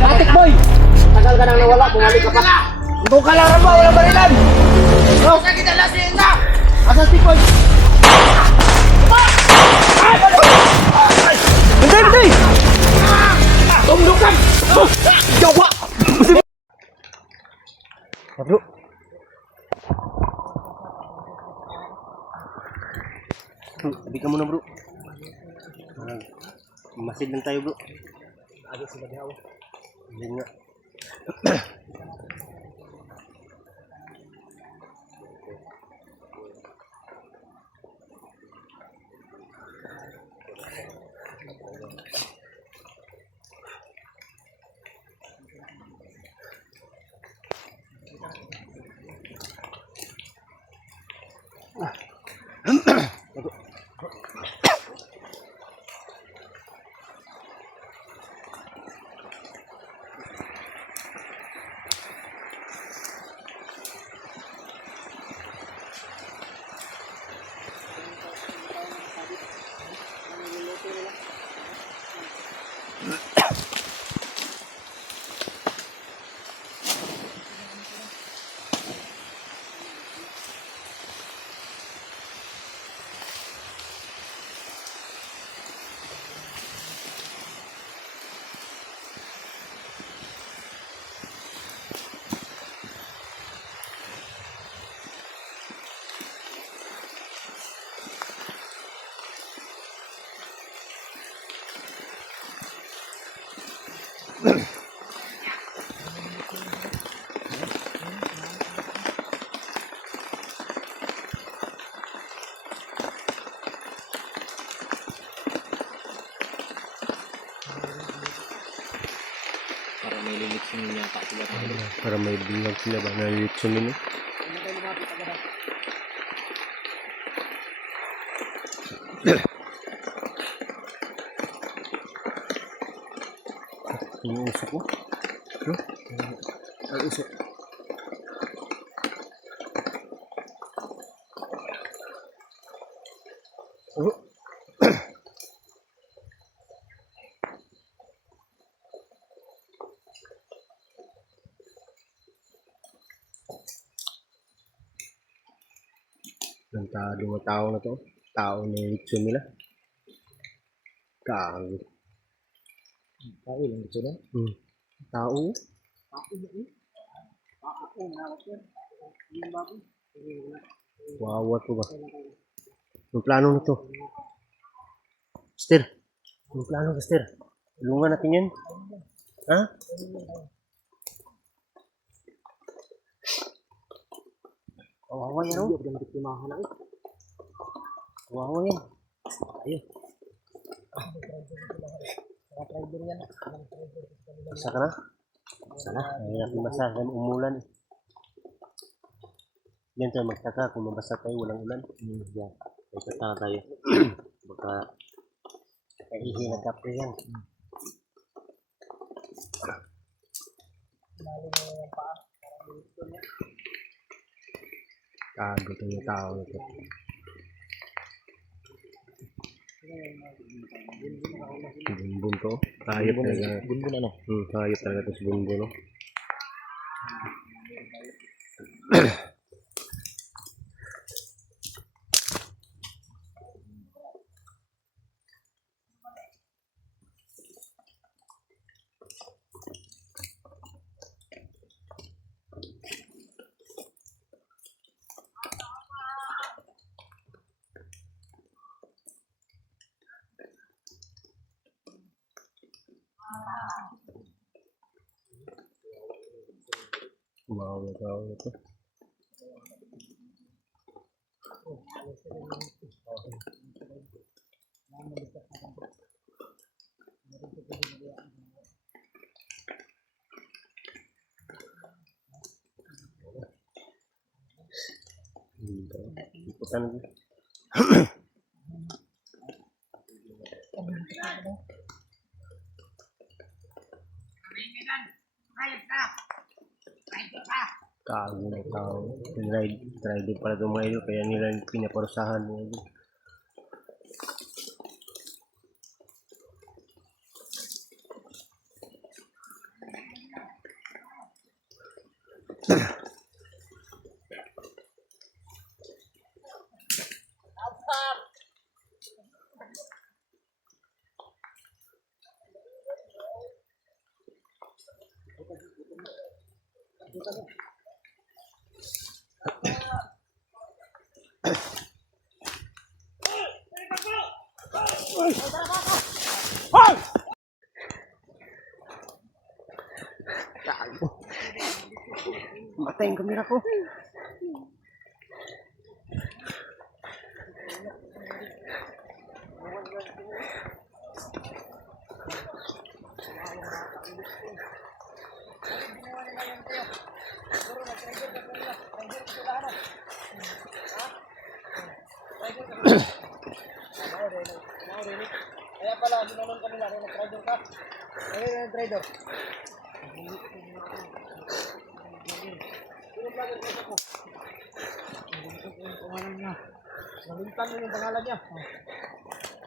Matik boy! Tagal ka nang nawala, bumalik ka pa. Ito ka lang ba? Walang barilan! No? Asa kita lasin na! Asa si boy? Hindi! Tumlukan! Jawa! Bro. Tabi ka muna bro. Masid lang tayo bro. Agad sila dihaw. Hindi nga. Para may bilang sila ba na litson nila. Yung usok ko. Ay usok. Oh. Nantado ng tao na to. Tao na yung litson nila. Kago. Tao yung litson na? Tao? Wawa to ba? Yung plano na to. Mister. Yung plano mister. Tulungan natin yan. Ha? Wawa yan o. Wawa yan. Ayun. Basa ka na? Basa na. Ayaw natin basa. Umulan. Yan tayo magtaka kung mabasa tayo walang ulan. Yan. May tataka tayo. Baka kaihi na kapre yan. Kago ito yung tao nito. Bumbun to. Kayot talaga. Bumbun ano? Kayot talaga ito si bumbun no. Wow, tao ito. Ikutan lagi. Kago na tao. Ride pala itong mga ilo. Kaya nila pinaparusahan mga ilo. Gago. Matay yung kamera ko. Kaya pala, ginanon kami na, nag-trader ka. Ayun, nag-trader. Sino vlogger ko sa ko? Yung pangalan niya. Nalintan mo yung pangalan niya.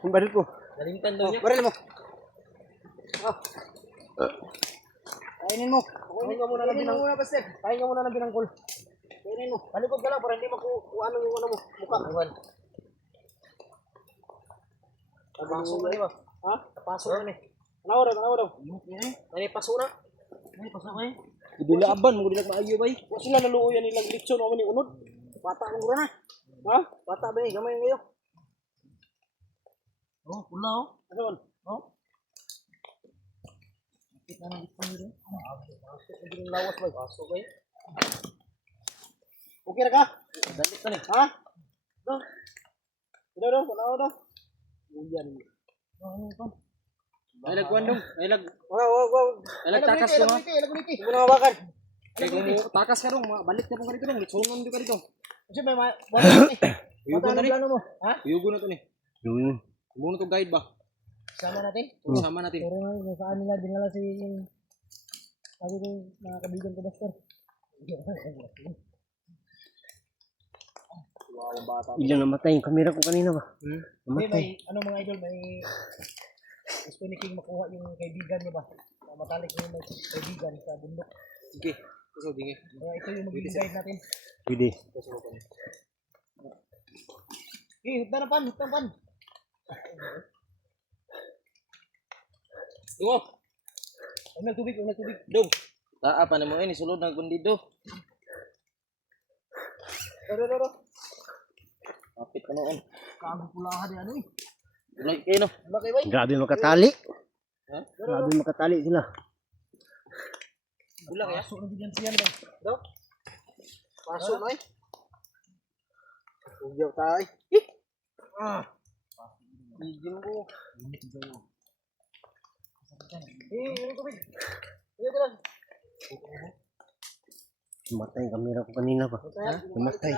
Yung baril ko. Nalintan daw niya. Baril mo. Kainin mo. Kainin ka muna ng binang. Kainin ka muna ng binangkol. Kainin mo. Palikod ka lang para hindi makuha yung ano mo. Mukha. Iwan. Pasok na ba? Ha? Pasok na ni. Tanaw daw. Nani pasok na. Nani pasok na. Dili aban mo dili maayo bay. Wa sila naluoyan nilang litson o ni unod. Bata ang gura na. Ha? Bata ba gamay ngayo. Oh, pula oh. Ano? Oh. Kita na litson dito. Pasok na din lawas bay. Pasok bay. Okay ra ka? Dalit na ni. Ha? Do. Tanaw. Uyan. Ay lagwan dong. Ay lagtakas ko ha. Mo na mabakan. Kay kung takas ka dong, balik na po ka dito dong. Litsungon di ka dito. Kasi may wala ni. Yugo na ni. Ha? Yugo na to ni. Yun. Kumo na to guide ba? Sama natin. Sama natin. Pero nga saan nila dinala si sabi ko mga kaibigan ko Buster. Wow, bata. Ilang namatay yung kamera ko kanina ba? May Namatay. ano mga idol, may gusto ni King makuha yung kaibigan niya ba? Matalik niya may kaibigan sa bundok. Sige. Kasi dingi. Kaya ito yung magiging guide natin. Pwede. Hutda na pan. Dungo. Huwag nagtubig. Dong. Taa pa na mo ini sulod ng kundido. Doro. Kapit ka noon. Kago pulahan ni ano eh. Ulay kayo no. Bakit ba? Grabe makatali. Ha? Grabe makatali sila. Bulak ya. Pasok na din yan siyan ba? Do. Pasok na eh. Ugyaw tayo. Bigyan ko. Yung tubig. Namatay yung kamera ko kanina ba? Namatay.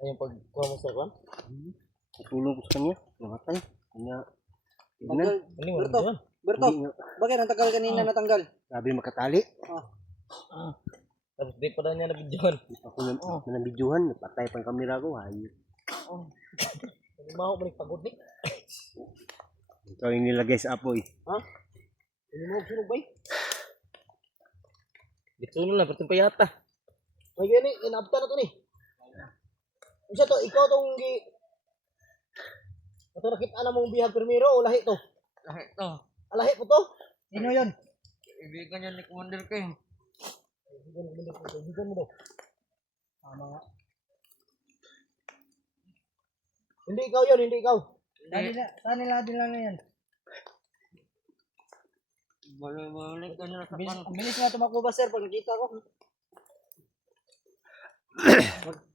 Ayun pag kuha mo sa kwan. Natulog ko sa kanya. Namatay. Kanya. Tignan. Berto. Bakit ang tagal kanina natanggal? Grabe makatali. Tapos di pa daw niya nabidyohan. Ako na nabidyohan. Napatay pa yung kamera ko. Hayop. Maho mo pagod ni. Ito yung nilagay sa apoy. Ha? Hindi mo sunog ba? Ditsunol na, bertong payata. May gani, inabta na to ni. Isa to, ikaw tong ito nakita na mong bihag primero o lahi to? Lahi to. Lahi po to? Sino yun? Ibigan niya ni Commander King. Kaibigan mo daw. Tama nga. Hindi ikaw yun, hindi ikaw. Saan nila din lang na yan? Balik ka niya sa pan. Bilis nga tumakbo ba sir pag nakita ko.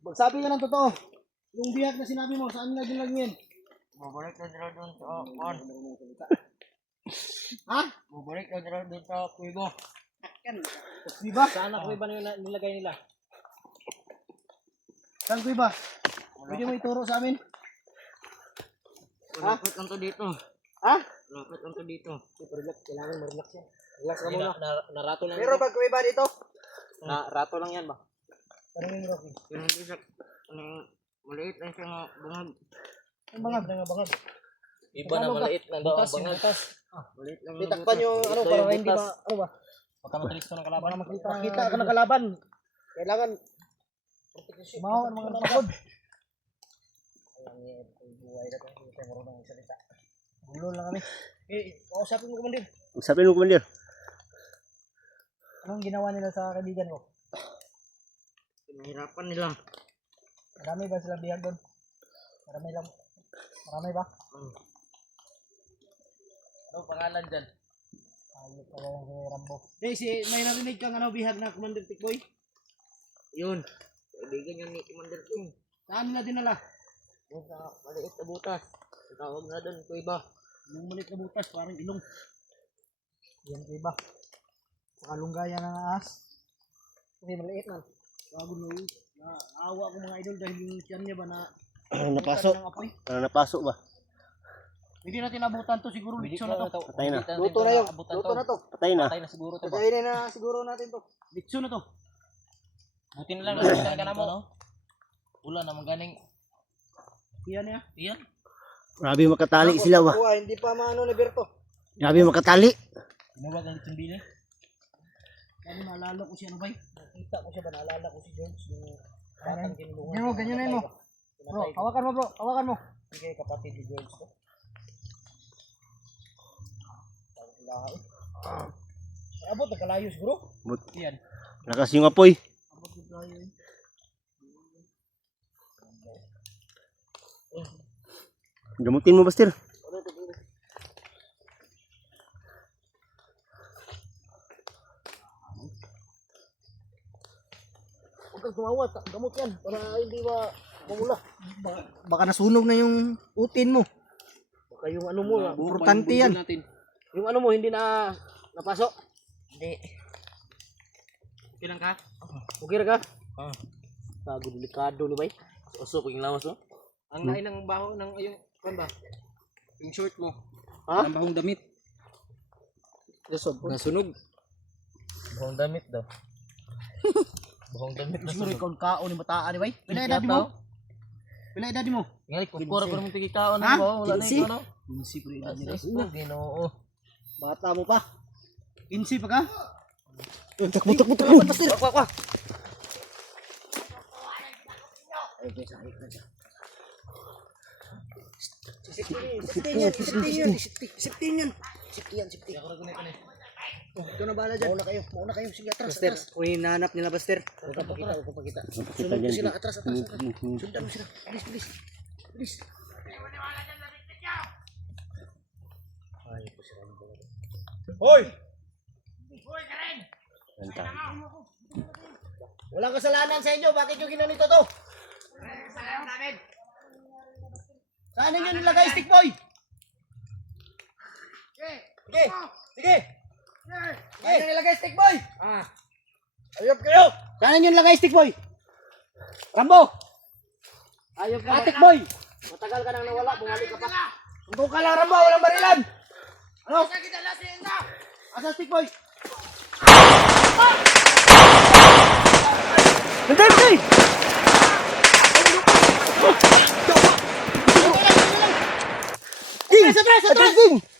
Magsabi ka ng totoo. Yung bihag na sinabi mo, saan nila din lang yan? Balik ka nila doon sa pan. Ha? Balik ka nila doon sa kuibo. Di ba? Saan na kuibo na nilagay nila? Saan ko ba? Pwede mo ituro sa amin? Lapit lang to dito. Ha? Lapit lang to dito. Relax, kailangan ma-relax yan. Relax ka muna. Narato lang. Pero pag kumiba dito? Rato lang yan ba? Tanungin mo Rocky. Yung hindi siya, maliit lang siya nga bungag. Ang bangag na nga bangag. Iba na maliit na daw ang bangag. Maliit lang. Titakpan yung ano para hindi ma... Ano ba? Baka makalis ko ng kalaban. Makita ka ng kalaban. Kailangan Maho ang mga napagod. Gulo lang kami. kausapin mo kumandir. Usapin mo, Commander. Anong ginawa nila sa kaibigan ko? Pinahirapan nila. Marami ba sila bihag doon? Marami lang. Marami ba? Ano pangalan dyan? Ayos pa yung si Rambo. May narinig kang bihag na Commander Tikboy? Yun. Kaibigan yan ni Commander King. Saan nila dinala? Doon sa maliit na butas. Tawag na doon ko iba. Yung maliit na butas, parang ilong. Yan ko iba. Sa kalunggayan ng ahas. Kasi maliit man. Bago na yun. Naawa ko mga idol dahil yung tiyan niya ba na Napasok. ng apoy. Napasok ba? Hindi natin abutan to siguro. Litso na to. Patay na. Luto na yun. Luto na to. Patay na. na siguro to. Patayin na siguro natin to. Litso na to. Buti na lang nakita ka na mo. Wala namang ganing. Iyan niya. Iyan. Grabe makatali sila ba? Hindi pa maano ni Berto. Grabe makatali. Tinawag ang tsimbili. Ano naalala ko siya ano ba? Nakita ko siya ba naalala ko si George yung batang kinulungan. Ganyan mo, ganyan mo. Bro, hawakan mo bro. Hawakan mo. Sige kapatid ni George ko. Abot nagkalayo siguro. Iyan. Lakas yung apoy. Abot nagkalayo. Gamutin mo, Buster. Huwag kang tumawa, gamot yan para hindi ba mamula. Baka nasunog na yung utin mo. Baka yung ano mo, Importante yan. yung ano mo hindi na napasok. Hindi. Okay lang ka? Okay ra ka? Bago delikado ni bay. Usok yung lawas no? Ang lain ng baho ng yung kan ba? Yung short mo. Ha? Ang bahong damit. Nasunog. Bahong damit daw. Bahong damit Siguro ikaw ang kaon ni bataan ni bay. Pila Ikaw edad mo? daw? Pila edad mo? Ngali kukura ko naman tigikaon Ha? ng baho. Wala na 15? ito no? Pinsi ko edad ni Ito, ginoo. Bata mo pa. Pinsi pa ka? Takbo, takbo, takbo. Wak. Ikaw na bahala dyan. Mauna kayo. Sige, atras. Buster, kung hinahanap nila, Buster. Huwag kang pakita, huwag kang pakita. Sunod mo sila, atras. Sundan mo sila. Bilis. Hoy! Walang kasalanan sa inyo. Bakit yung ginanito to? Saan ninyo nilagay, stick boy? Sige. Saan ninyo nilagay, stick boy? Ayop kayo. Saan ninyo nilagay, stick boy? Rambo. Ayop ka, stick boy. Matagal ka nang nawala, bumalik ka pa. Tutok ka lang, Rambo. Walang barilan. Ano? Asa stick boy? Hintay! Atras! Ding!